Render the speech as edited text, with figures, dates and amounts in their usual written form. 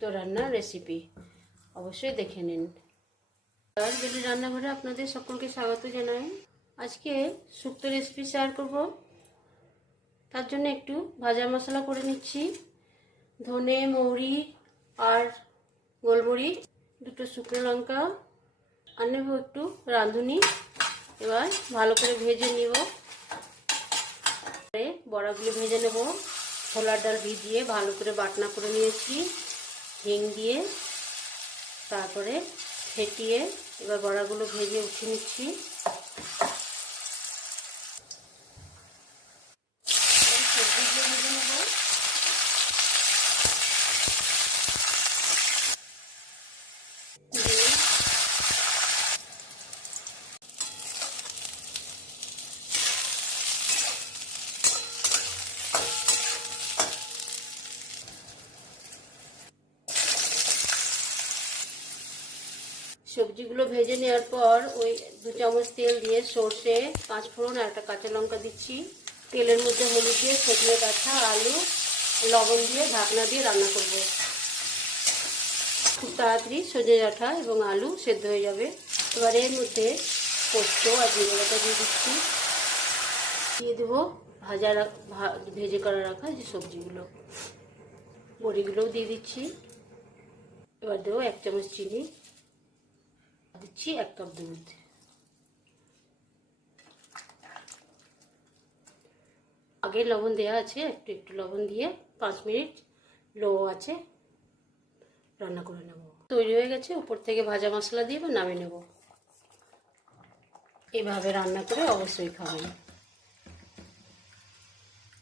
শুক্তো রান্নার রেসিপি অবশ্যই দেখে নিন। বেলি রান্নাঘরে আপনাদের সকলকে স্বাগত জানাই। আজকে শুক্তো রেসিপি শেয়ার করব। তার জন্য একটু ভাজা মশলা করে নিচ্ছি। ধনে, মৌরি আর গোলমরিচ, দুটো শুকনো লঙ্কা আর নেব একটু রাঁধুনি। এবার ভালো করে ভেজে নিব। বড়াগুলো ভেজে নেব। ছোলার ডাল ভিজিয়ে ভালো করে বাটনা করে নিয়েছি হিং দিয়ে, তারপরে ফেটিয়ে এবার বড়াগুলো ভেজে উঠিয়ে নিচ্ছি। সবজিগুলো ভেজে নেব। সবজিগুলো ভেজে নেওয়ার পর ওই 2 চামচ তেল দিয়ে সর্ষে, 5 ফোড়ন আর একটা কাঁচা লঙ্কা দিচ্ছি। তেলের মধ্যে হলুদ দিয়ে সজনে ডাঁটা, আলু, লবণ দিয়ে ঢাকনা দিয়ে রান্না করব। খুব তাড়াতাড়ি সজনে ডাঁটা এবং আলু সেদ্ধ হয়ে যাবে। এবার এর মধ্যে পোস্ত আর জিরে বাটা দিয়ে দিচ্ছি। দিয়ে দেবো ভেজে করা রাখা যে সবজিগুলো, বড়িগুলোও দিয়ে দিচ্ছি। এবার দেবো 1 চামচ চিনি, দিচ্ছি 1 কাপ দুধ। আগে লবণ দেওয়া আছে, একটু লবণ দিয়ে 5 মিনিট লো আছে রান্না করে নেব। তৈরি হয়ে গেছে। উপর থেকে ভাজা মশলা দিয়ে নামিয়ে নেব। এভাবে রান্না করে অবশ্যই খাবেন।